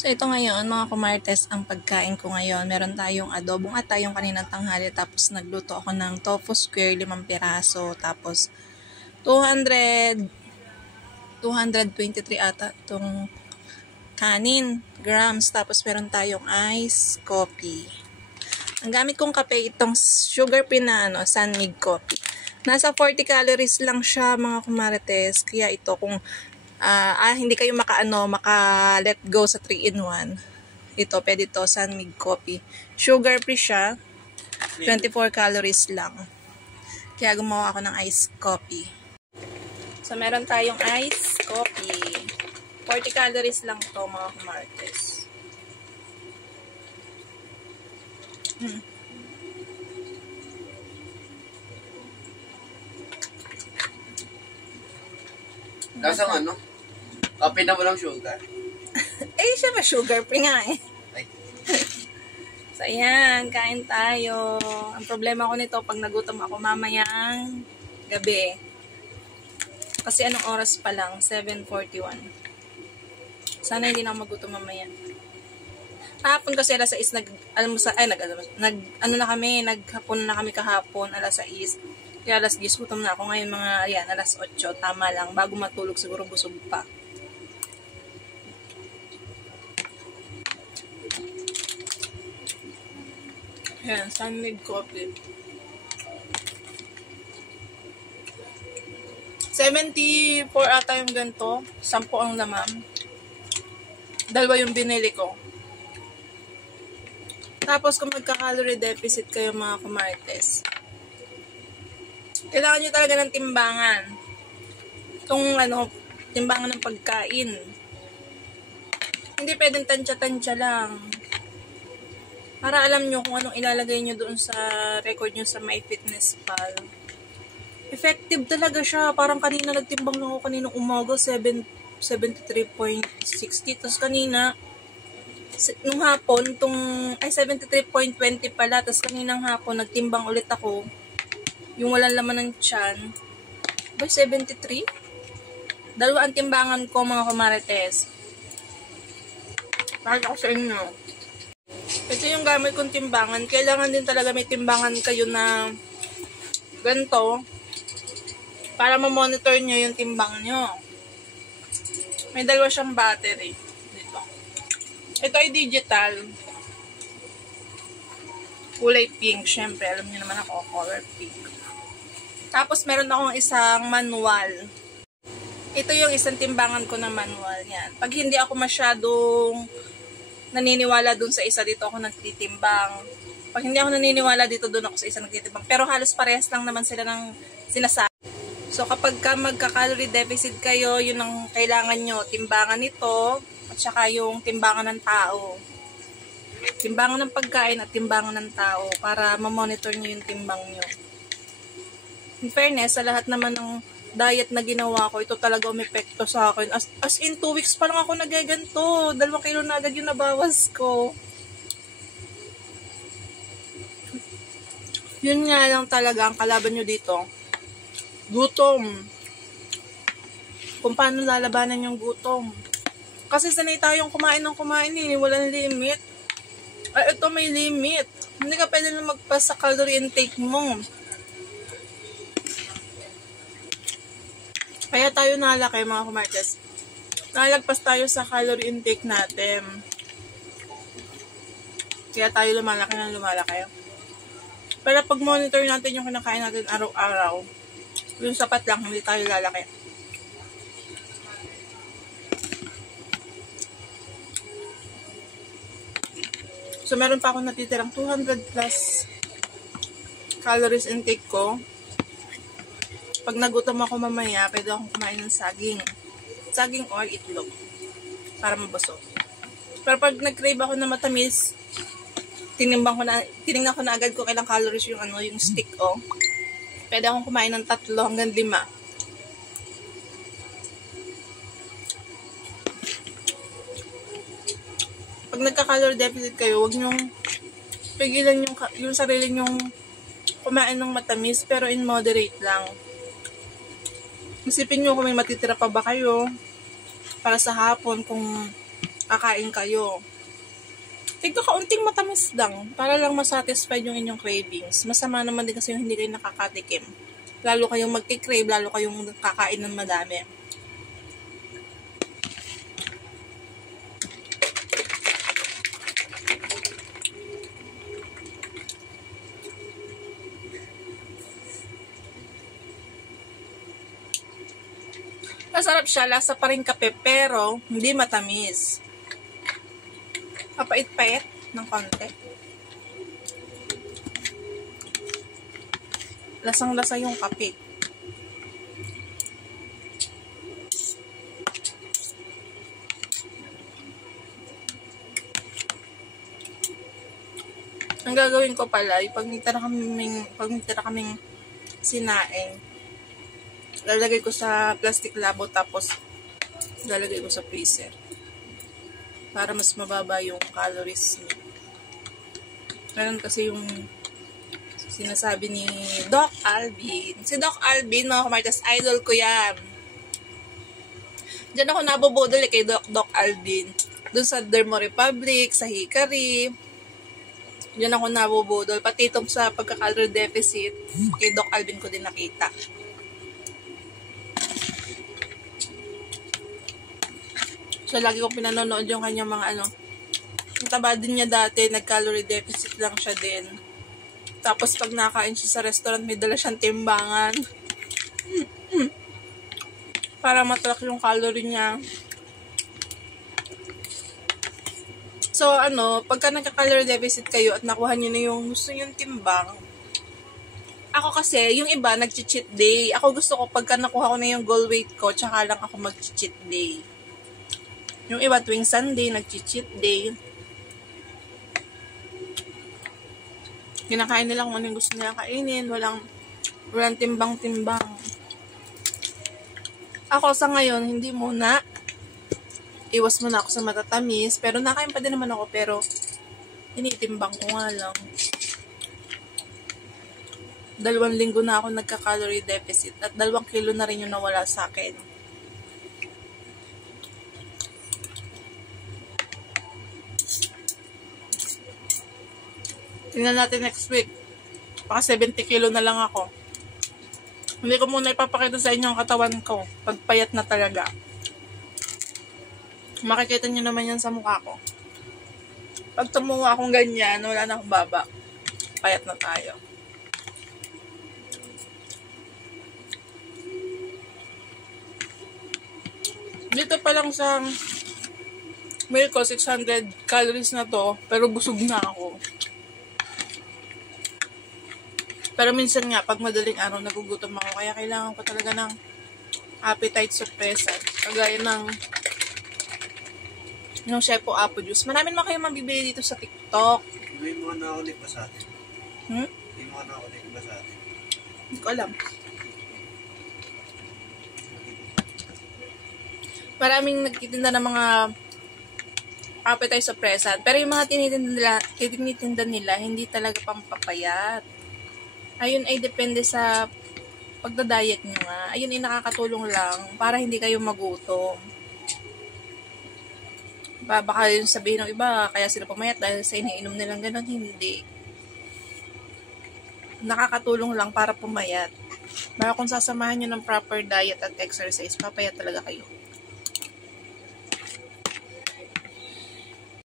So ito ngayon mga kumartes ang pagkain ko ngayon. Meron tayong adobong atay yung kaninang tanghali, tapos nagluto ako ng tofu square 5 piraso, tapos 223 ata itong kanin grams, tapos meron tayong ice coffee. Ang gamit kong kape itong sugar free na Sunmig coffee. Nasa 40 calories lang siya mga kumarites, kaya ito kung hindi kayo maka let go sa 3-in-1. Ito, pwede to, Sunmig coffee. Sugar free siya, 24 calories lang. Kaya gumawa ako ng ice coffee. So, meron tayong ice coffee. 40 calories lang to mga kumartes. Lasang ano? Kape na walang sugar. Siya ba sugar free nga eh. Ay. So, ayan, kain tayo. Ang problema ko nito, pag nagutom ako mamayang gabi. Kasi anong oras pa lang? 7:41. Sana hindi na ako magutom mamaya. Kahapon kasi alas 6 naghapon na kami kahapon, alas 6. Kaya alas 10 gutom na ako. Ngayon alas 8, tama lang. Bago matulog siguro busog pa. Ayan, Sunmig coffee. 74 ata yung ganito. 10 ang laman. 2 yung binili ko. Tapos kung magka-calorie deficit kayo mga kumartes, kailangan nyo talaga ng timbangan. Itong timbangan ng pagkain. Hindi pwedeng tansya-tansya lang. Para alam nyo kung anong ilalagay nyo doon sa record nyo sa MyFitnessPal. Effective talaga siya. Parang kanina nagtimbang lang ako kaninang umaga, 73.60. Tapos kanina, nung hapon, 73.20 pala. Tapos kaninang hapon, nagtimbang ulit ako. Yung walang laman ng tiyan. Ba, 73? 2 ang timbangan ko mga kumarites. Bakit ako sa inyo? Ito yung gamit kong timbangan. Kailangan din talaga may timbangan kayo na ganito para ma-monitor nyo yung timbang nyo. May 2 siyang battery. Dito. Ito ay digital. Kulay pink. Syempre, alam nyo naman ako, color pink. Tapos, meron akong isang manual. Ito yung isang timbangan ko na manual. Yan. Pag hindi ako masyadong naniniwala dun sa isa, dito ako nagtitimbang. Pag hindi ako naniniwala dito, dun ako sa isa nagtitimbang. Pero halos parehas lang naman sila ng sinasabi. So, kapag magka-calorie deficit kayo, yun ang kailangan nyo. Timbangan nito, at saka yung timbangan ng tao. Timbangan ng pagkain at timbangan ng tao para ma-monitor nyo yung timbang nyo. In fairness, sa lahat naman ng diet na ginawa ko, ito talaga umepekto sa akin. As in, 2 weeks pa lang ako nagaganto. 2 kilo na agad yung nabawas ko. Yun nga lang talaga ang kalaban nyo dito. Gutom. Kung paano lalabanan yung gutom. Kasi sanay tayong kumain ng kumain eh. Walang limit. Ito may limit. Hindi ka pwede na magpas sa calorie intake mo. Kaya tayo nalaki mga kumartes. Nalagpas tayo sa calorie intake natin. Kaya tayo lumalaki ng lumalaki. Pero pag monitor natin yung kinakain natin araw-araw, yung sapat lang, hindi tayo lalaki. So meron pa akong natitirang 200 plus calories intake ko. Pag nagutom ako mamaya, pwede akong kumain ng saging. Saging or itlog. Para mabusog. Pero pag nag-crave ako na matamis, tiningnan ko na agad kung ilang calories yung yung stick o. Pwede akong kumain ng 3 hanggang 5. Pag nagka-calorie deficit kayo, huwag nyong pigilan yung sarili nyong kumain ng matamis, pero in moderate lang. Isipin nyo kung may matitira pa ba kayo para sa hapon, kung kakain kayo. Tignan kaunting matamis lang para lang masatisfy yung inyong cravings. Masama naman din kasi yung hindi kayo nakakatikim. Lalo kayong magkikrave, lalo kayong kakain ng madami. Masarap siya, lasa pa rin kape, pero hindi matamis. Kapait-pait ng konti. Lasang-lasa yung kape. Ang gagawin ko pala, pag nitira kaming sinaing, lalagay ko sa plastic labo tapos lalagay ko sa freezer para mas mababa yung calories niya. Meron kasi yung sinasabi ni Doc Alvin. Si Doc Alvin, mga kumartas, idol ko yan. Diyan ako nabobodol kay Doc Alvin. Doon sa Dermo Republic, sa Hikari. Diyan ako nabobodol. Pati itong sa pagka-calorie deficit, kay Doc Alvin ko din nakita. So, lagi kong pinanonood yung kanyang mga ang taba din niya dati, nag-calorie deficit lang siya din. Tapos, pag nakain siya sa restaurant, may dala siyang timbangan. Para matrack yung calorie niya. So, pagka nagka-calorie deficit kayo at nakuha niyo na yung gusto yung timbang, ako kasi, yung iba, nag-cheat day. Ako gusto ko, pagka nakuha ko na yung goal weight ko, tsaka lang ako mag-cheat day. Yung iba, tuwing Sunday, nag-cheat day. Kinakain nila kung anong gusto nila kainin. Walang timbang-timbang. Ako sa ngayon, hindi muna. Iwas muna ako sa matatamis. Pero nakain pa din naman ako. Pero, tinitimbang ko nga lang. 2 linggo na ako nagka-calorie deficit. At 2 kilo na rin yung nawala sa akin. Tingnan natin next week. Baka 70 kilo na lang ako. Hindi ko muna ipapakita sa inyo ang katawan ko. Pagpayat na talaga. Makikita nyo naman yan sa mukha ko. Pag tumuha akong ganyan, wala na akong baba. Payat na tayo. Dito pa lang sa meal ko, 600 calories na to. Pero busog na ako. Pero minsan nga, pag madaling araw, nagugutom ako. Kaya kailangan ko talaga ng appetite suppressant. Kagaya ng Shepo Apple Juice. Maraming mga kayo mabibili dito sa TikTok. Hindi mo na ulit ba sa atin? Hindi mo na ulit ba sa atin? Hindi ko alam. Maraming nagtitinda ng mga appetite suppressant. Pero yung mga tinitinda nila, hindi talaga pampapayat. Ayun ay depende sa pagda-diet nyo nga. Ayun ay nakakatulong lang para hindi kayo magutom. Baka yung sabihin ng iba, kaya sila pumayat dahil sa iniinom nilang ganun. Hindi. Nakakatulong lang para pumayat. Baka kung sasamahan nyo ng proper diet at exercise, papayat talaga kayo.